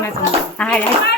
那い、お願。